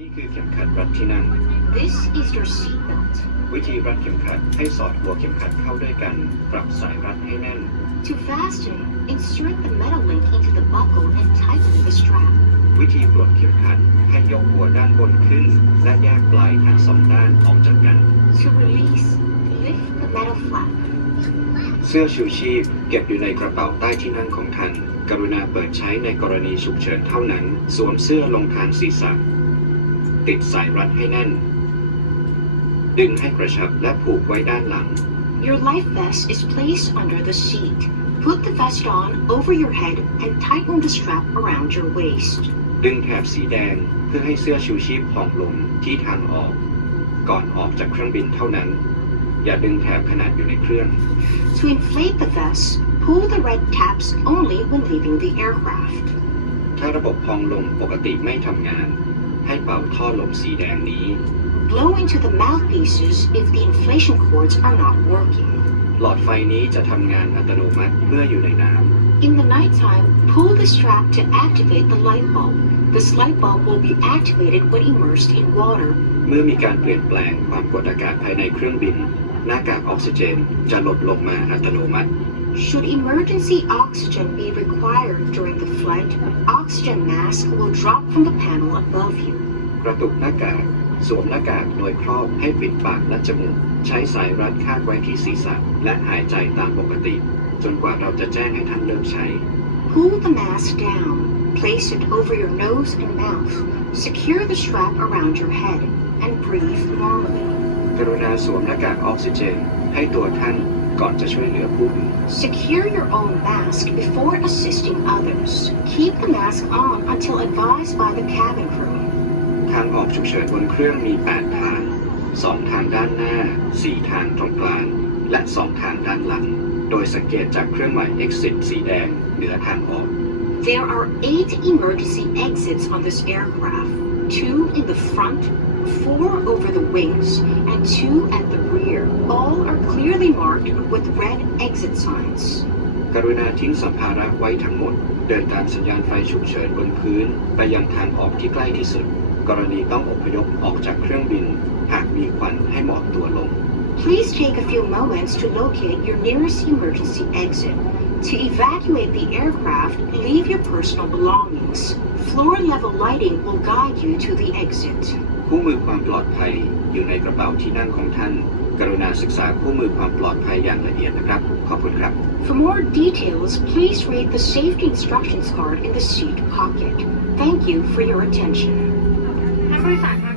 นี่คือเข็มขัดรัดที่นั่ง This is your seatbelt. วิธีรัดเข็มขัดให้สอดหัวเข็มขัดเข้าด้วยกันปรับสายรัดให้แน่น To fasten, insert the metal link into the buckle and tighten the strap. วิธีปลดเข็มขัดให้ยกหัวด้านบนขึ้นและแยกปลายทั้งสองด้านออกจากกัน To release, lift the metal flap. เสื้อชูชีพเก็บอยู่ในกระเป๋าใต้ที่นั่งของท่านกรุณาเปิดใช้ในกรณีฉุกเฉินเท่านั้นสวมเสื้อลงทางศีรษะติดสายรัดให้แน่นดึงให้กระชับและผูกไว้ด้านหลัง Your life vest is placed under the seat. Put the vest on over your head and tighten the strap around your waist. ดึงแถบสีแดงเพื่อให้เสื้อชูชีพพองลงที่ทางออกก่อนออกจากเครื่องบินเท่านั้นอย่าดึงแถบขนาดอยู่ในเครื่อง To inflate the vest, pull the red tabs only when leaving the aircraft. ถ้าระบบพองลมปกติไม่ทำงานให้เป่าท่อลมสีแดงนี้ Blow into the mouthpieces if the inflation cords are not working. หลอดไฟนี้จะทำงานอัตโนมัติเมื่ออยู่ในน้ำ In the nighttime, pull the strap to activate the light bulb. This light bulb will be activated when immersed in water. เมื่อมีการเปลี่ยนแปลงความกดอากาศภายในเครื่องบินหน้ากากออกซิเจนจะลดลงมาอัตโนมัติ Should emergency oxygen be required during the flight, oxygen mask will drop from the panel above you. กระตุกหน้ากากสวมหน้ากากโดยครอบให้ปิดปากและจมูกใช้สายรัดคาดไว้ที่ศีรษะและหายใจตามปกติจนกว่าเราจะแจ้งให้ท่านเลิกใช้ Pull the mask down. Place it over your nose and mouth. Secure the strap around your head and breathe normally. กรุณาสวมหน้ากากออกซิเจนให้ตัวท่านก่อนจะช่วยเหลือผู้อื่น Secure your own mask before assisting others. Keep the mask on until advised by the cabin crew. ทางออกฉุกเฉินบนเครื่องมี 8 ทาง 2 ทางด้านหน้า 4 ทางตรงกลาง และ 2 ทางด้านหลัง โดยสังเกตจากเครื่องหมาย exit สีแดงเหนือทางออก There are 8 emergency exits on this aircraft. 2 in the front, 4 over the wings, and 2 at the rear. All are clearly marked with red exit signs. กรุณาทิ้งสัมภาระไว้ทั้งหมด เดินตามสัญญาณไฟฉุกเฉินบนพื้นไปยังทางออกที่ใกล้ที่สุด กรณีต้องอพยพออกจากเครื่องบิน หากมีควันให้หมอบตัวลง Please take a few moments to locate your nearest emergency exit. To evacuate the aircraft, leave your personal belongings. Floor-level lighting will guide you to the exit. คู่มือความปลอดภัยอยู่ในกระเป๋าที่นั่งของท่าน กรุณาศึกษาคู่มือความปลอดภัยอย่างละเอียดนะครับ ขอบคุณครับ For more details, please read the safety instructions card in the seat pocket. Thank you for your attention. นักบริษัททาง